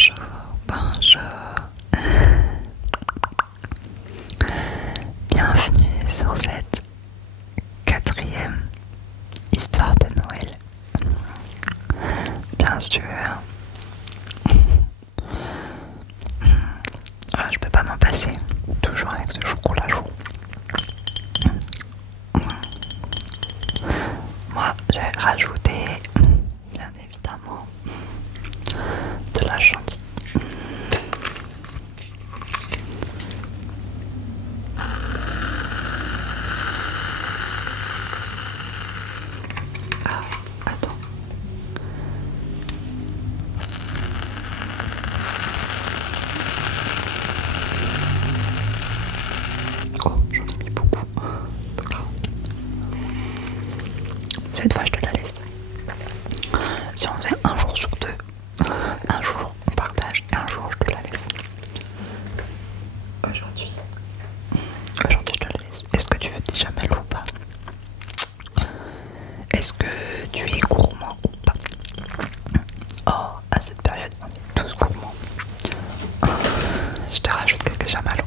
Bonjour, bonjour. Bienvenue sur cette 4e histoire de Noël. Bien sûr, je peux pas m'en passer, toujours avec ce chocolat chaud. Moi, j'ai rajouté, bien évidemment, de la chantilly. Ah, attends. Oh, j'en ai mis beaucoup. Pas grave. Cette fois, je te la laisse. Si on faisait un jour sur deux, un jour on partage et un jour je te la laisse. Aujourd'hui, je te la laisse. Est-ce que tu veux déjà mal ou pas? Est-ce que tu es gourmand ou pas? Oh, à cette période, on est tous gourmands. Je te rajoute quelques chamallows.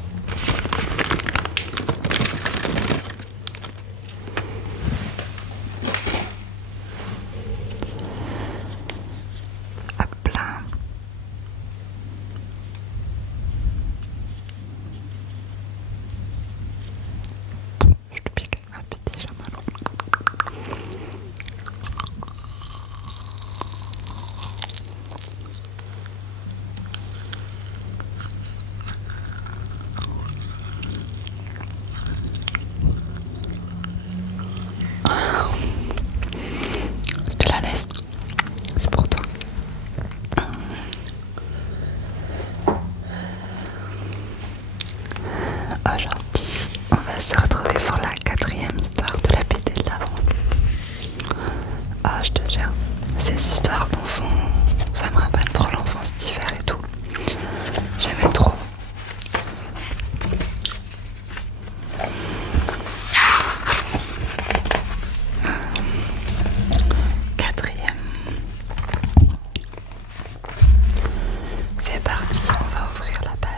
À plein. Je te pique un petit chamallow. Je te la laisse. C'est pour toi. Aujourd'hui, on va se retrouver pour la 4e histoire de la BD de l'avant. Ah, je te jure, ces histoires d'enfants, ça me rappelle trop l'enfance d'hiver et tout. J'aimais trop. Quatrième. C'est parti, on va ouvrir la page.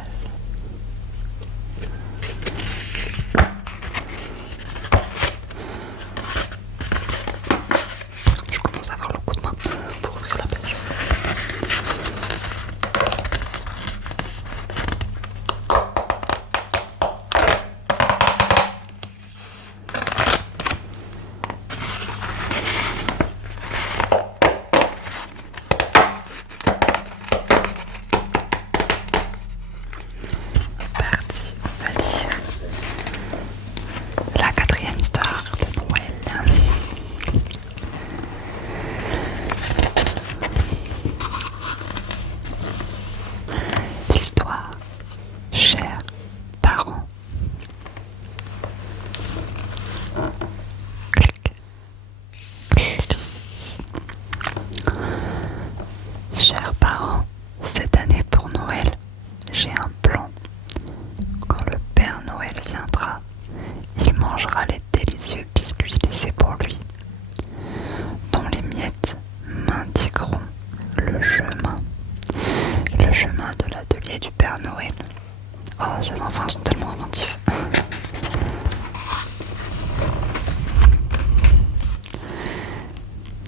Je commence à avoir le coup de main pour ouvrir la page. Parti, on va lire la 4e histoire de Noël. L'histoire, chers parents. Clic, clic. Chers parents, cette année pour Noël, j'ai un plan. Quand le Père Noël viendra, il mangera les délicieux biscuits laissés pour lui, dont les miettes m'indiqueront le chemin de l'atelier du Père Noël. Oh, ces enfants sont tellement inventifs.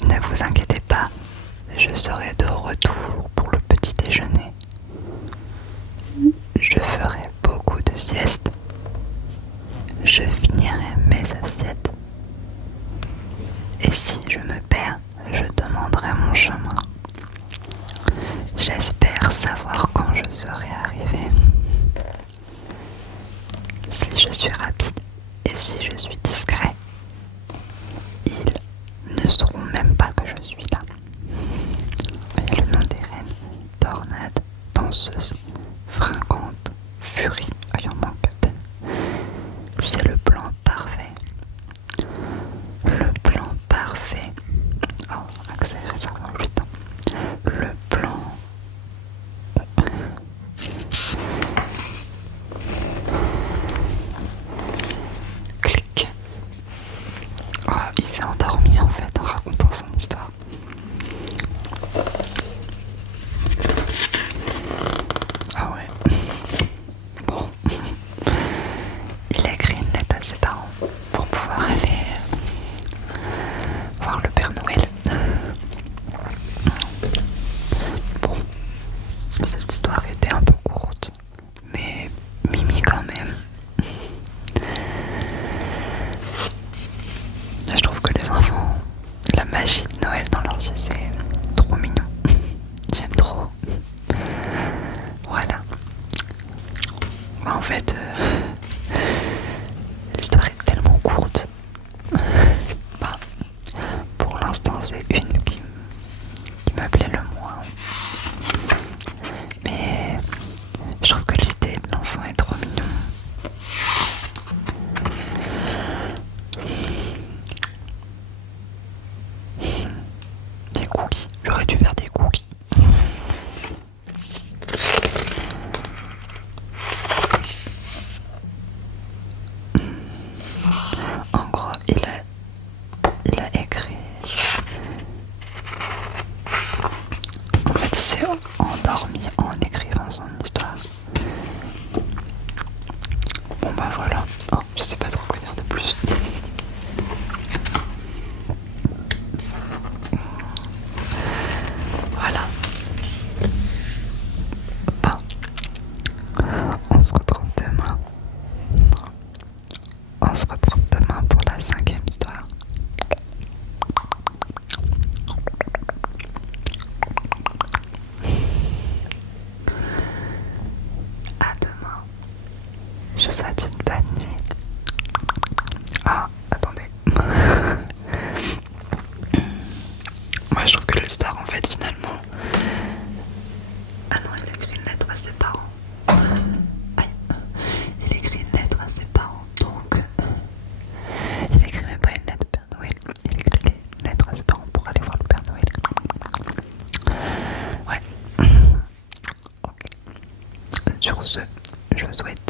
Ne vous inquiétez pas, je serai de retour pour le petit déjeuner. Je ferai beaucoup de siestes. Je finirai mes assiettes. Et si je me perds, je demanderai mon chemin. J'espère savoir quand je serai arrivé. Si je suis rapide et si je suis discret, ils ne sauront même pas que je suis là. Et le nom des reines: Tornade, Danseuse, Fringante, Furie. Oh, il en manque. C'est le plan parfait. Le plan parfait. Oh, accéléré, ça va vite. Le plan parents. Mais je trouve que l'idée de l'enfant est trop mignon. Des cookies, j'aurais dû faire des cookies. En gros, il a écrit. En fait, il s'est endormi en écrivant son histoire. Bon bah voilà. Oh, je sais pas trop quoi dire de plus. Voilà. Bon. On se retrouve demain. On se retrouve demain pour la 5e histoire. À demain. Je vous souhaite une bonne nuit. Ah, attendez. Moi je trouve que l'histoire en fait finalement. Ah non, il a écrit une lettre à ses parents. Aïe. Il écrit une lettre à ses parents, donc il écrit même pas une lettre au Père Noël. Il écrit une lettre à ses parents pour aller voir le Père Noël. Ouais. Ok. Sur ce, je vous souhaite